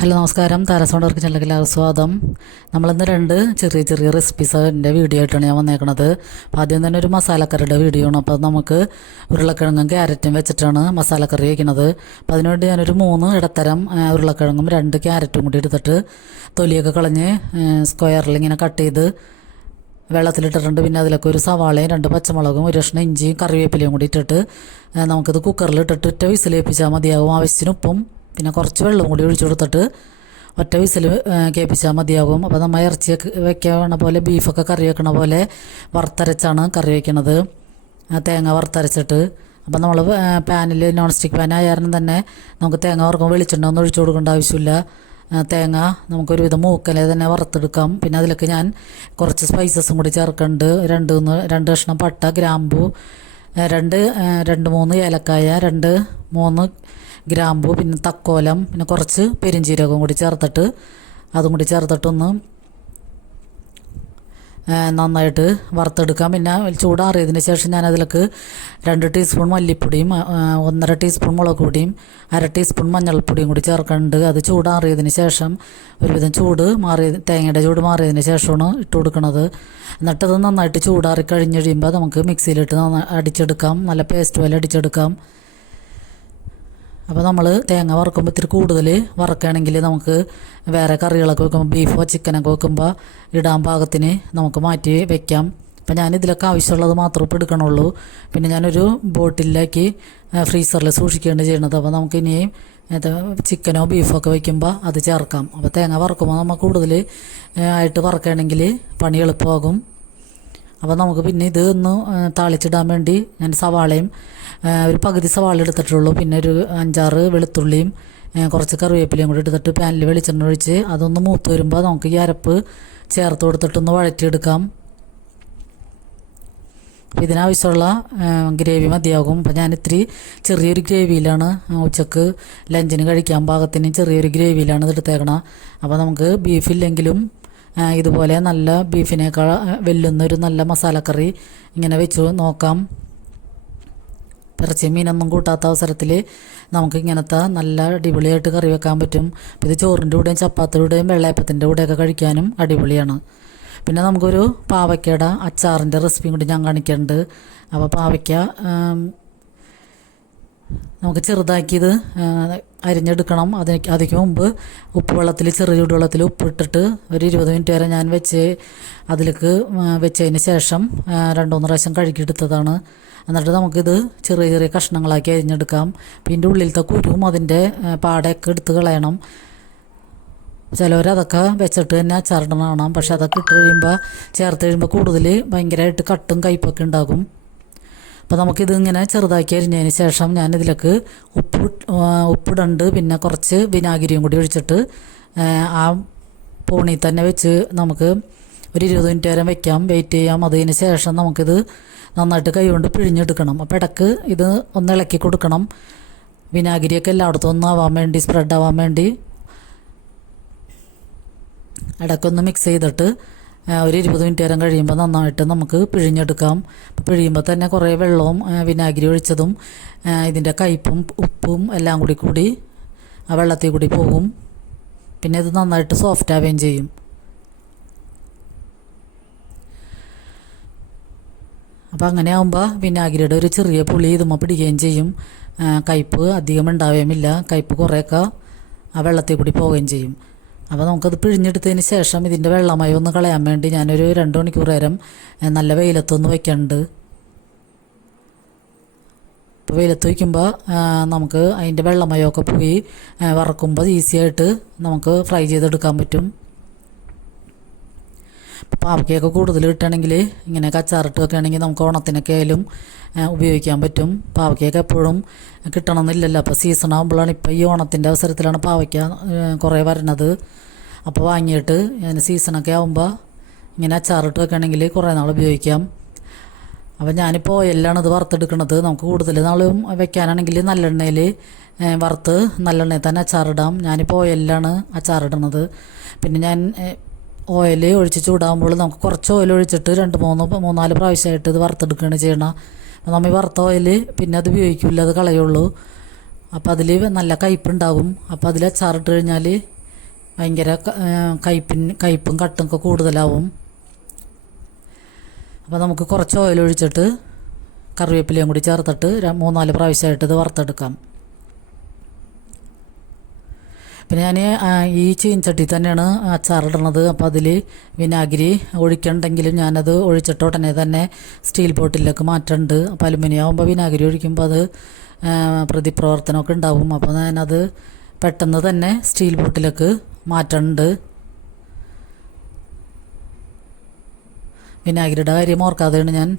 Hello നമസ്കാരം. താരസൗണ്ട് work ചാനലിലേക്ക് എല്ലാവർക്കും സ്വാഗതം. നമ്മളിന്ന് രണ്ട് ചെറിയ ചെറിയ റെസിപ്പീസിൻ്റെ വീഡിയോ ആയിട്ടാണ് ഞാൻ വന്നേക്കുന്നത്. അപ്പോൾ ആദ്യം തന്നെ ഒരു മസാലക്കറിയുടെ വീഡിയോ ആണ്. അപ്പോൾ നമുക്ക് ഉരുളക്കിഴങ്ങും ക്യാരറ്റും വെച്ചിട്ടാണ് മസാലക്കറി വയ്ക്കുന്നത്. അപ്പോൾ അതിനുവേണ്ടി ഞാനൊരു 3 ഇടത്തരം ഉരുളക്കിഴങ്ങും 2 ക്യാരറ്റും കൂടി എടുത്തിട്ട് തൊലിയൊക്കെ കളഞ്ഞ് സ്ക്വയറിൽ ഇങ്ങനെ കട്ട് ചെയ്ത് വെള്ളത്തിലിട്ടിട്ടുണ്ട്. പിന്നെ അതിലൊക്കെ ഒരു സവാളയും 2 പച്ചമുളകും 1 കഷ്ണം ഇഞ്ചിയും കറിവേപ്പിലയും കൂടി ഇട്ടിട്ട് നമുക്കിത് കുക്കറിലിട്ടിട്ട് ഒറ്റ വിസിലേൽപ്പിച്ചാൽ മതിയാകും. ആവശ്യത്തിന് ഉപ്പും പിന്നെ കുറച്ച് വെള്ളം കൂടി ഒഴിച്ചു കൊടുത്തിട്ട് ഒറ്റ വിസിൽ കേൾപ്പിച്ചാൽ മതിയാകും. അപ്പോൾ നമ്മൾ ഇറച്ചി വെക്കണ പോലെ ബീഫൊക്കെ കറി വെക്കണ പോലെ വറുത്തരച്ചാണ് കറി വയ്ക്കണത്, തേങ്ങ വറുത്തരച്ചിട്ട്. അപ്പോൾ നമ്മൾ പാനിൽ നോൺ സ്റ്റിക്ക് പാൻ ആയാലും തന്നെ നമുക്ക് തേങ്ങ വറുക്കുമ്പോൾ വെളിച്ചെണ്ണ ഒന്നും ഒഴിച്ചു കൊടുക്കേണ്ട ആവശ്യമില്ല. തേങ്ങ നമുക്കൊരുവിധം മൂക്കലെ തന്നെ വറുത്തെടുക്കാം. പിന്നെ അതിലൊക്കെ ഞാൻ കുറച്ച് സ്പൈസസും കൂടി ചേർക്കുന്നുണ്ട്. 2 കഷ്ണം പട്ട, ഗ്രാമ്പു, 2-3 ഏലക്കായ, 2-3 ഗ്രാമ്പു, പിന്നെ തക്കോലം, പിന്നെ കുറച്ച് പെരിഞ്ചീരകം കൂടി ചേർത്തിട്ട് അതും കൂടി ചേർത്തിട്ടൊന്ന് നന്നായിട്ട് വറുത്തെടുക്കാം. പിന്നെ ചൂടാറിയതിന് ശേഷം ഞാൻ അതിലേക്ക് 2 ടീസ്പൂൺ മല്ലിപ്പൊടിയും 1.5 ടീസ്പൂൺ മുളക് പൊടിയും 1/2 ടീസ്പൂൺ മഞ്ഞൾപ്പൊടിയും കൂടി ചേർക്കുന്നുണ്ട്. അത് ചൂടാറിയതിന് ശേഷം ഒരുവിധം തേങ്ങയുടെ ചൂട് മാറിയതിന് ശേഷമാണ് ഇട്ട് കൊടുക്കുന്നത്. എന്നിട്ടത് നന്നായിട്ട് ചൂടാറി കഴിഞ്ഞ് കഴിയുമ്പോൾ നമുക്ക് മിക്സിയിലിട്ട് അടിച്ചെടുക്കാം, നല്ല പേസ്റ്റ് പോലെ അടിച്ചെടുക്കാം. അപ്പോൾ നമ്മൾ തേങ്ങ വറുക്കുമ്പോൾ ഇത്തിരി കൂടുതൽ വറുക്കുകയാണെങ്കിൽ നമുക്ക് വേറെ കറികളൊക്കെ വെക്കുമ്പോൾ ബീഫോ ചിക്കനൊക്കെ വെക്കുമ്പോൾ ഇടാൻ പാകത്തിന് നമുക്ക് മാറ്റി വെക്കാം. അപ്പോൾ ഞാനിതിലൊക്കെ ആവശ്യമുള്ളത് മാത്രമേ ഇപ്പോൾ എടുക്കണുള്ളൂ. പിന്നെ ഞാനൊരു ബോട്ടിലാക്കി ഫ്രീസറിൽ സൂക്ഷിക്കുകയാണ് ചെയ്യുന്നത്. അപ്പോൾ നമുക്കിനിയും ചിക്കനോ ബീഫോ ഒക്കെ വയ്ക്കുമ്പോൾ അത് ചേർക്കാം. അപ്പോൾ തേങ്ങ വറുക്കുമ്പോൾ നമ്മൾ കൂടുതൽ ആയിട്ട് വറുക്കുകയാണെങ്കിൽ പണി എളുപ്പമാകും. അപ്പോൾ നമുക്ക് പിന്നെ ഇത് ഒന്ന് താളിച്ചിടാൻ വേണ്ടി ഞാൻ സവാളയും ഒരു പകുതി സവാള എടുത്തിട്ടുള്ളൂ. പിന്നെ ഒരു 5-6 വെളുത്തുള്ളിയും കുറച്ച് കറിവേപ്പിലയും കൂടി എടുത്തിട്ട് പാനിൽ വെളിച്ചെണ്ണ ഒഴിച്ച് അതൊന്ന് മൂത്ത് വരുമ്പോൾ നമുക്ക് ഈ അരപ്പ് ചേർത്ത് കൊടുത്തിട്ടൊന്ന് വഴറ്റിയെടുക്കാം. അപ്പോൾ ഇതിനാവശ്യമുള്ള ഗ്രേവി മതിയാകും. അപ്പോൾ ഞാൻ ഇത്തിരി ചെറിയൊരു ഗ്രേവിയിലാണ് ഉച്ചക്ക് ലഞ്ചിന് കഴിക്കാൻ പാകത്തിന് ചെറിയൊരു ഗ്രേവിയിലാണ് ഇതെടുത്തേക്കണം. അപ്പോൾ നമുക്ക് ബീഫില്ലെങ്കിലും ഇതുപോലെ നല്ല ബീഫിനേക്കാൾ വെല്ലുന്നൊരു നല്ല മസാലക്കറി ഇങ്ങനെ വെച്ച് നോക്കാം. ഇറച്ചി മീനൊന്നും കൂട്ടാത്ത അവസരത്തിൽ നമുക്ക് ഇങ്ങനത്തെ നല്ല അടിപൊളിയായിട്ട് കറി വെക്കാൻ പറ്റും. ഇത് ചോറിൻ്റെ കൂടെയും ചപ്പാത്തിയുടെ കൂടെയും വെള്ളയപ്പത്തിൻ്റെ കൂടെയൊക്കെ കഴിക്കാനും അടിപൊളിയാണ്. പിന്നെ നമുക്കൊരു പാവയ്ക്കയുടെ അച്ചാറിൻ്റെ റെസിപ്പിയും കൂടി ഞാൻ കാണിക്കുന്നുണ്ട്. അപ്പോൾ പാവയ്ക്ക നമുക്ക് ചെറുതാക്കിയത് അരിഞ്ഞെടുക്കണം. അതിന് മുമ്പ് ചെറിയ ചൂടുവെള്ളത്തിൽ ഉപ്പിട്ടിട്ട് ഒരു 20 മിനിറ്റ് വരെ ഞാൻ അതിലേക്ക് വെച്ചതിന് ശേഷം 2-3 പ്രാവശ്യം കഴുകിയെടുത്തതാണ്. എന്നിട്ട് നമുക്കിത് ചെറിയ ചെറിയ കഷ്ണങ്ങളാക്കി അരിഞ്ഞെടുക്കാം. പിന്നെ ഉള്ളിലത്തെ കുരുവും അതിൻ്റെ പാടയൊക്കെ എടുത്ത് കളയണം. ചിലവരതൊക്കെ വെച്ചിട്ട് തന്നെ അച്ചാറിടണം കാണാം. പക്ഷെ അതൊക്കെ ചേർത്ത് കഴിയുമ്പോൾ കൂടുതൽ ഭയങ്കരമായിട്ട് കട്ടും കയ്പൊക്കെ ഉണ്ടാകും. അപ്പോൾ നമുക്കിത് ഇങ്ങനെ ചെറുതാക്കി അരിഞ്ഞതിന് ശേഷം ഞാനിതിലേക്ക് ഉപ്പിടുന്നുണ്ട്. പിന്നെ കുറച്ച് വിനാഗിരിയും കൂടി ഒഴിച്ചിട്ട് ആ പൂണി തന്നെ വെച്ച് നമുക്ക് ഒരു 20 മിനിറ്റ് നേരം വെയിറ്റ് ചെയ്യാം. അതിന് ശേഷം നമുക്കിത് നന്നായിട്ട് കൈകൊണ്ട് പിഴിഞ്ഞെടുക്കണം. അപ്പോൾ ഇടയ്ക്ക് ഇത് ഒന്ന് ഇളക്കി കൊടുക്കണം. വിനാഗിരിയൊക്കെ എല്ലായിടത്തും ഒന്നാവാൻ വേണ്ടി, സ്പ്രെഡ് ആവാൻ വേണ്ടി ഇടയ്ക്കൊന്ന് മിക്സ് ചെയ്തിട്ട് ഒരു 20 മിനിറ്റ് നേരം കഴിയുമ്പോൾ നന്നായിട്ട് നമുക്ക് പിഴിഞ്ഞെടുക്കാം. പിഴിയുമ്പോൾ തന്നെ കുറേ വെള്ളവും വിനാഗിരി ഒഴിച്ചതും ഇതിൻ്റെ കയ്പും ഉപ്പും എല്ലാം കൂടി ആ വെള്ളത്തിൽ കൂടി പോകും. പിന്നെ ഇത് നന്നായിട്ട് സോഫ്റ്റ് ആവുകയും ചെയ്യും. അപ്പോൾ അങ്ങനെ ആകുമ്പോൾ വിനാഗിരിയുടെ ഒരു ചെറിയ പുളി ഇതുമ്പോൾ പിടിക്കുകയും ചെയ്യും. കയ്പ് അധികം ഉണ്ടാവുകയുമില്ല. കയ്പ് കുറേയൊക്കെ ആ വെള്ളത്തിൽ കൂടി പോവുകയും ചെയ്യും. അപ്പോൾ നമുക്കത് പിഴിഞ്ഞെടുത്തതിന് ശേഷം ഇതിൻ്റെ വെള്ളമയം ഒന്ന് കളയാൻ വേണ്ടി ഞാനൊരു 2 മണിക്കൂർ നേരം നല്ല വെയിലത്തൊന്ന് വയ്ക്കുന്നുണ്ട്. അപ്പോൾ വെയിലത്ത് വയ്ക്കുമ്പോൾ നമുക്ക് അതിൻ്റെ വെള്ളമയമൊക്കെ പോയി വറക്കുമ്പോൾ ഈസിയായിട്ട് നമുക്ക് ഫ്രൈ ചെയ്തെടുക്കാൻ പറ്റും. പാവയ്ക്കൊക്കെ കൂടുതൽ കിട്ടുകയാണെങ്കിൽ ഇങ്ങനെ അച്ചാറിട്ട് വെക്കുകയാണെങ്കിൽ നമുക്ക് ഓണത്തിനൊക്കെ ആയാലും ഉപയോഗിക്കാൻ പറ്റും. പാവയ്ക്കൊക്കെ എപ്പോഴും കിട്ടണമെന്നില്ലല്ലോ. അപ്പോൾ സീസൺ ആകുമ്പോഴാണ്, ഇപ്പോൾ ഈ ഓണത്തിൻ്റെ അവസരത്തിലാണ് പാവയ്ക്ക കുറേ വരണത്. അപ്പോൾ വാങ്ങിയിട്ട് സീസണൊക്കെ ആകുമ്പോൾ ഇങ്ങനെ അച്ചാറിട്ട് വെക്കുകയാണെങ്കിൽ കുറേ നാൾ ഉപയോഗിക്കാം. അപ്പോൾ ഞാനിപ്പോൾ ഓയിലാണ് ഇത് വറുത്തെടുക്കുന്നത്. നമുക്ക് കൂടുതൽ നാളും വെക്കാനാണെങ്കിൽ നല്ലെണ്ണയിൽ വറുത്ത് നല്ലെണ്ണയിൽ തന്നെ അച്ചാറിടാം. ഞാനിപ്പോൾ ഓയിലാണ് അച്ചാറിടുന്നത്. പിന്നെ ഞാൻ ഓയിൽ ഒഴിച്ച് ചൂടാകുമ്പോൾ നമുക്ക് കുറച്ച് ഓയിൽ ഒഴിച്ചിട്ട് 2-3-4 പ്രാവശ്യമായിട്ട് ഇത് വറുത്തെടുക്കുകയാണ് ചെയ്യണം. നമ്മൾ വറുത്ത ഓയിൽ പിന്നെ അത് ഉപയോഗിക്കില്ല, അത് കളയുള്ളൂ. അപ്പോൾ അതിൽ നല്ല കയ്പുണ്ടാകും. അപ്പോൾ അതിൽ അച്ചാറിട്ട് കഴിഞ്ഞാൽ ഭയങ്കര കയ്പും കട്ടുമൊക്കെ കൂടുതലാവും. അപ്പോൾ നമുക്ക് കുറച്ച് ഓയിൽ ഒഴിച്ചിട്ട് കറിവേപ്പിലയും കൂടി ചേർത്തിട്ട് 3-4 പ്രാവശ്യമായിട്ട് ഇത് വറുത്തെടുക്കാം. പിന്നെ ഞാൻ ഈ ചീനച്ചട്ടി തന്നെയാണ് അച്ചാറിടണത്. അപ്പോൾ അതിൽ വിനാഗിരി ഒഴിക്കണ്ടെങ്കിലും ഞാനത് ഒഴിച്ചിട്ട് ഉടനെ തന്നെ സ്റ്റീൽ ബോട്ടിലേക്ക് മാറ്റുന്നുണ്ട്. അപ്പോൾ അലുമിനിയം ആകുമ്പോൾ വിനാഗിരി ഒഴിക്കുമ്പോൾ അത് പ്രതിപ്രവർത്തനമൊക്കെ ഉണ്ടാവും. അപ്പോൾ ഞാനത് പെട്ടെന്ന് തന്നെ സ്റ്റീൽ ബോട്ടിലേക്ക് മാറ്റുന്നുണ്ട്. വിനാഗിരിയുടെ കാര്യം ഓർക്കാതെയാണ് ഞാൻ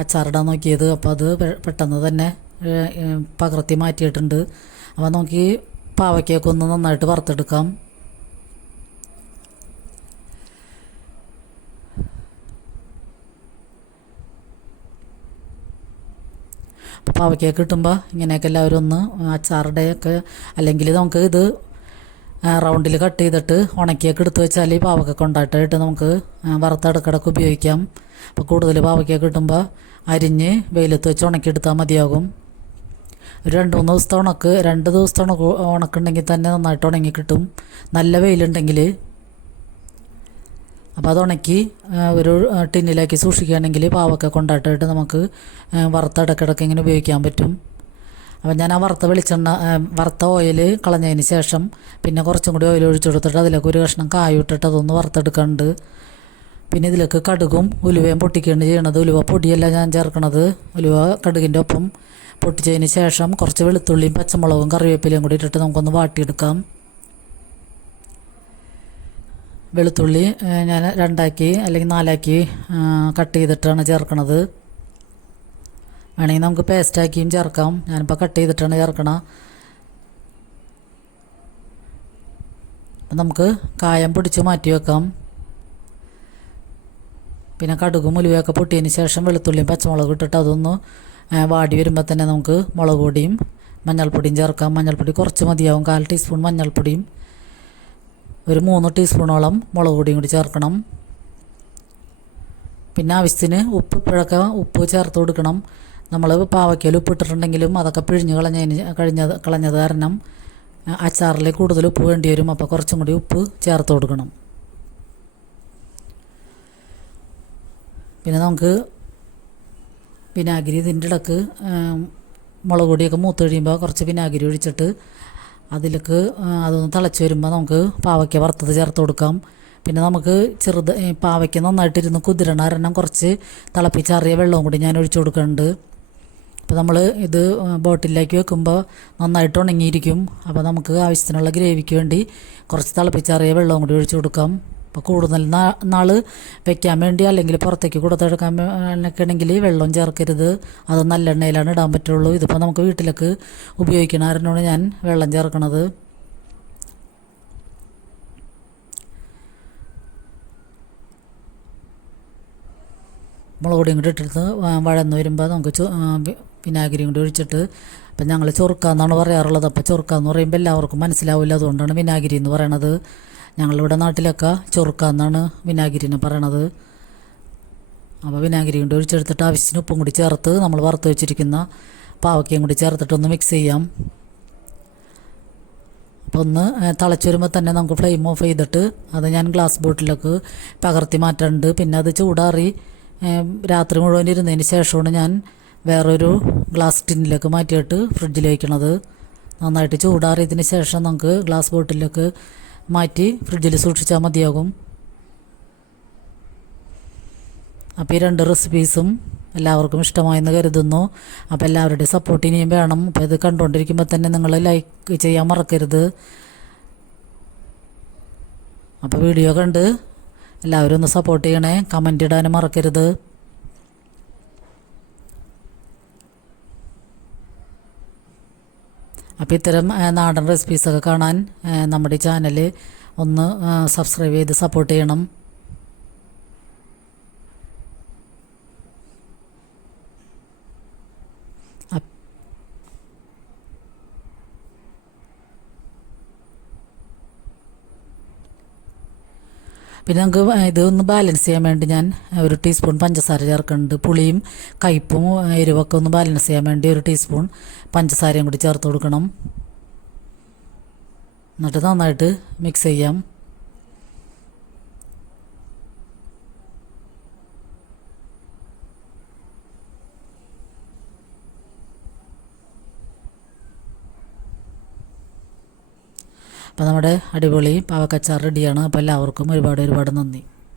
അച്ചാറിടാൻ നോക്കിയത്. അപ്പോൾ അത് പെട്ടെന്ന് തന്നെ പകർത്തി മാറ്റിയിട്ടുണ്ട്. അപ്പോൾ നോക്കി പാവയ്ക്കൊക്കെ ഒന്ന് നന്നായിട്ട് വറുത്തെടുക്കാം. അപ്പോൾ പാവയ്ക്കൊക്കെ കിട്ടുമ്പോൾ ഇങ്ങനെയൊക്കെ എല്ലാവരും ഒന്ന് അച്ചാറുടെയൊക്കെ, അല്ലെങ്കിൽ നമുക്ക് ഇത് റൗണ്ടിൽ കട്ട് ചെയ്തിട്ട് ഉണക്കിയൊക്കെ എടുത്ത് വെച്ചാൽ പാവയ്ക്കൊക്കെ ഉണ്ടായിട്ടായിട്ട് നമുക്ക് വറുത്തെടുക്കിടക്ക് ഉപയോഗിക്കാം. അപ്പോൾ കൂടുതൽ പാവയ്ക്കൊക്കെ കിട്ടുമ്പോൾ അരിഞ്ഞ് വെയിലത്ത് വെച്ച് ഉണക്കിയെടുത്താൽ മതിയാകും. ഒരു 2-3 ദിവസത്തെ ഉണക്ക്, 2 ദിവസത്തെ ഉണക്കുണ്ടെങ്കിൽ തന്നെ നന്നായിട്ട് ഉണങ്ങി കിട്ടും, നല്ല വെയിലുണ്ടെങ്കിൽ. അപ്പോൾ അത് ഉണക്കി ഒരു ടിന്നിലാക്കി സൂക്ഷിക്കുകയാണെങ്കിൽ പാവയ്ക്ക കൊണ്ടായിട്ടായിട്ട് നമുക്ക് വറുത്തിടക്കിടക്ക് ഇങ്ങനെ ഉപയോഗിക്കാൻ പറ്റും. അപ്പോൾ ഞാൻ ആ വറുത്ത ഓയിൽ കളഞ്ഞതിന് ശേഷം പിന്നെ കുറച്ചും കൂടി ഓയിൽ ഒഴിച്ചു കൊടുത്തിട്ട് അതിലേക്ക് ഒരു കഷ്ണം കായ ഇട്ടിട്ട് അതൊന്ന് വറുത്തെടുക്കുന്നുണ്ട്. പിന്നെ ഇതിലേക്ക് കടുകും ഉലുവയും പൊട്ടിക്കുകയാണ് ചെയ്യണത്. ഉലുവ പൊടിയല്ല ഞാൻ ചേർക്കണത്. ഉലുവ കടുകിൻ്റെ ഒപ്പം പൊട്ടിച്ചതിന് ശേഷം കുറച്ച് വെളുത്തുള്ളിയും പച്ചമുളകും കറിവേപ്പിലയും കൂടി ഇട്ടിട്ട് നമുക്കൊന്ന് വാട്ടിയെടുക്കാം. വെളുത്തുള്ളി ഞാൻ 2 അല്ലെങ്കിൽ 4 കട്ട് ചെയ്തിട്ടാണ് ചേർക്കണത്. വേണമെങ്കിൽ നമുക്ക് പേസ്റ്റാക്കിയും ചേർക്കാം. ഞാനിപ്പോൾ കട്ട് ചെയ്തിട്ടാണ് ചേർക്കണം. അപ്പം നമുക്ക് കായം പൊടിച്ച് മാറ്റി വെക്കാം. പിന്നെ കടുകും ഉലുവയൊക്കെ പൊട്ടിയതിന് ശേഷം വെളുത്തുള്ളിയും പച്ചമുളകും ഇട്ടിട്ട് അതൊന്ന് വാടി വരുമ്പോൾ തന്നെ നമുക്ക് മുളക് പൊടിയും മഞ്ഞൾപ്പൊടിയും ചേർക്കാം. മഞ്ഞൾപ്പൊടി കുറച്ച് മതിയാവും. 1/4 ടീസ്പൂൺ മഞ്ഞൾപ്പൊടിയും ഒരു 3 ടീസ്പൂണോളം മുളക് പൊടിയും കൂടി ചേർക്കണം. പിന്നെ ആവശ്യത്തിന് ഇപ്പോഴൊക്കെ ഉപ്പ് ചേർത്ത് കൊടുക്കണം. നമ്മൾ പാവയ്ക്കയിൽ ഉപ്പിട്ടിട്ടുണ്ടെങ്കിലും അതൊക്കെ പിഴിഞ്ഞ് കളഞ്ഞത് കാരണം അച്ചാറിൽ കൂടുതൽ ഉപ്പ് വേണ്ടി വരും. അപ്പോൾ കുറച്ചും കൂടി ഉപ്പ് ചേർത്ത് കൊടുക്കണം. പിന്നെ നമുക്ക് വിനാഗിരി ഇതിൻ്റെ ഇടക്ക് മുളക് പൊടിയൊക്കെ മൂത്ത് കഴിയുമ്പോൾ കുറച്ച് വിനാഗിരി ഒഴിച്ചിട്ട് അതിലേക്ക് അതൊന്ന് തിളച്ച് വരുമ്പോൾ നമുക്ക് പാവയ്ക്ക വറുത്തത് ചേർത്ത് കൊടുക്കാം. പിന്നെ നമുക്ക് പാവയ്ക്ക നന്നായിട്ടിരുന്ന് കുതിരണ കാരണം കുറച്ച് തിളപ്പിച്ചാറിയ വെള്ളവും കൂടി ഞാൻ ഒഴിച്ചു കൊടുക്കുന്നുണ്ട്. അപ്പോൾ നമ്മൾ ഇത് ബോട്ടിലേക്ക് വെക്കുമ്പോൾ നന്നായിട്ട് ഉണങ്ങിയിരിക്കും. അപ്പോൾ നമുക്ക് ആവശ്യത്തിനുള്ള ഗ്രേവിക്ക് വേണ്ടി കുറച്ച് തിളപ്പിച്ചാറിയ വെള്ളവും കൂടി ഒഴിച്ചു കൊടുക്കാം. അപ്പോൾ കൂടുതൽ നാൾ വെക്കാൻ വേണ്ടി അല്ലെങ്കിൽ പുറത്തേക്ക് കൊടുത്തെടുക്കാൻ ആണെങ്കിൽ വെള്ളം ചേർക്കരുത്. അത് നല്ലെണ്ണയിലാണ് ഇടാൻ പറ്റുള്ളൂ. ഇതിപ്പോൾ നമുക്ക് വീട്ടിലേക്ക് ഉപയോഗിക്കണ കാരണമാണ് ഞാൻ വെള്ളം ചേർക്കണത്. മുളക് പൊടിയും കൂടി ഇട്ടിട്ട് വഴന്ന് വരുമ്പോൾ നമുക്ക് വിനാഗിരിയും കൂടി ഒഴിച്ചിട്ട്, അപ്പം ഞങ്ങൾ ചൊറുക്കാന്നാണ് പറയാറുള്ളത്. അപ്പോൾ ചൊറുക്കാന്ന് പറയുമ്പോൾ എല്ലാവർക്കും മനസ്സിലാവില്ല, അതുകൊണ്ടാണ് വിനാഗിരി എന്ന് പറയണത്. ഞങ്ങളിവിടെ നാട്ടിലൊക്കെ ചൊറുക്കാന്നാണ് വിനാഗിരിനെ പറയണത്. അപ്പോൾ വിനാഗിരി കൊണ്ട് ഒഴിച്ചെടുത്തിട്ട് ആവശ്യത്തിന് ഉപ്പും കൂടി ചേർത്ത് നമ്മൾ വറുത്ത് വെച്ചിരിക്കുന്ന പാവയ്ക്കയും കൂടി ചേർത്തിട്ടൊന്ന് മിക്സ് ചെയ്യാം. അപ്പോൾ ഒന്ന് തിളച്ച് വരുമ്പോൾ തന്നെ നമുക്ക് ഫ്ലെയിം ഓഫ് ചെയ്തിട്ട് അത് ഞാൻ ഗ്ലാസ് ബോട്ടിലേക്ക് പകർത്തി മാറ്റുന്നുണ്ട്. പിന്നെ അത് ചൂടാറി രാത്രി മുഴുവൻ ഇരുന്നതിന് ശേഷമാണ് ഞാൻ വേറൊരു ഗ്ലാസ് ടിന്നിലേക്ക് മാറ്റിയിട്ട് ഫ്രിഡ്ജിൽ വയ്ക്കണത്. നന്നായിട്ട് ചൂടാറിയതിന് ശേഷം നമുക്ക് ഗ്ലാസ് ബോട്ടിലേക്ക് മാറ്റി ഫ്രിഡ്ജിൽ സൂക്ഷിച്ചാൽ മതിയാകും. അപ്പോൾ ഈ 2 റെസിപ്പീസും എല്ലാവർക്കും ഇഷ്ടമായെന്ന് കരുതുന്നു. അപ്പോൾ എല്ലാവരുടെയും സപ്പോർട്ട് ഇനിയും വേണം. അപ്പോൾ ഇത് കണ്ടുകൊണ്ടിരിക്കുമ്പോൾ തന്നെ നിങ്ങൾ ലൈക്ക് ചെയ്യാൻ മറക്കരുത്. അപ്പോൾ വീഡിയോ കണ്ട് എല്ലാവരും ഒന്ന് സപ്പോർട്ട് ചെയ്യണേ. കമൻ്റ് ഇടാനും മറക്കരുത്. അപ്പോൾ ഇത്തരം നാടൻ റെസിപ്പീസൊക്കെ കാണാൻ നമ്മുടെ ചാനൽ ഒന്ന് സബ്സ്ക്രൈബ് ചെയ്ത് സപ്പോർട്ട് ചെയ്യണം. പിന്നെ നമുക്ക് ഇതൊന്ന് ബാലൻസ് ചെയ്യാൻ വേണ്ടി ഞാൻ 1 ടീസ്പൂൺ പഞ്ചസാര ചേർക്കുന്നുണ്ട്. പുളിയും കയ്പും എരിവൊക്കെ ഒന്ന് ബാലൻസ് ചെയ്യാൻ വേണ്ടി 1 ടീസ്പൂൺ പഞ്ചസാരയും കൂടി ചേർത്ത് കൊടുക്കണം. എന്നിട്ട് നന്നായിട്ട് മിക്സ് ചെയ്യാം. അപ്പോൾ നമ്മുടെ അടിപൊളി പാവക്കച്ചാർ റെഡിയാണ്. അപ്പോൾ എല്ലാവർക്കും ഒരുപാട് ഒരുപാട് നന്ദി.